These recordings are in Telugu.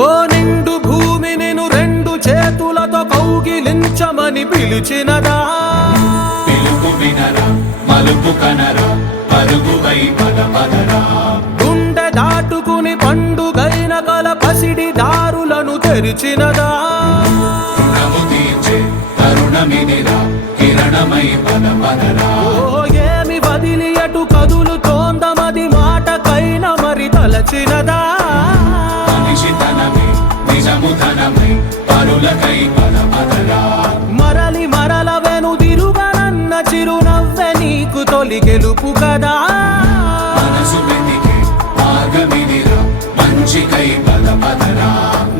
ఓ నిండు భూమి నిన్ను రెండు చేతులతో కౌగిలించమని పిలిచినదా పిలుపు వినరా మలుపు కనరా పరుగువై పదరా గుండె దాటుకుని పండుగైన కల పసిడి దారులను తెరిచినదా రుణము తీర్చే తరుణమినిరా కిరణమై పదరా ఓ ఏమి వదిలి అటు కదులుతోందమది మాటకైన మరి తలచినదా మనిషితనమే నిజముతనమై పరులకై పదరా మరలి మరల వెనుదిరుగనన్న చిరునవ్వె నీకు తొలి గెలుపు కదా మనసు వెతికే మార్గమినిరా మంచికై పదరా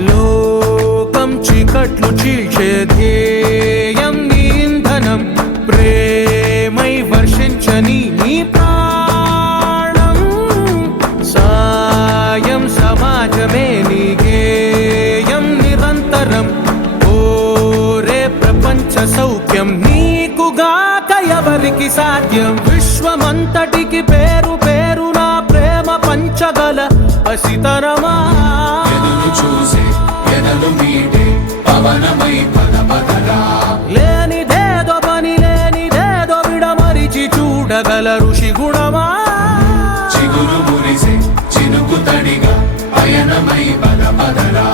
లోకం చీకట్లు చీల్చే ధ్యేయం నీ ఇంధనం ప్రేమై వర్షించని నీ ప్రాణం సాయం సమాజమే నీ గేయం నిరంతరం ఓరే ప్రపంచ సౌఖ్యం నీకుగాక ఎవరికి సాధ్యం విశ్వమంతటికి పేరు పేరు నా ప్రేమ పంచగల పసితరమా ఎదురు చూసే ఎదలు మీటే పవనమై పదరా లేనిదేదో పని లేనిదేదో విడమరిచి చూడగల ఋషి గుణమా చిగురు మురిసే చినుకు తడిగా పయనమై పదరా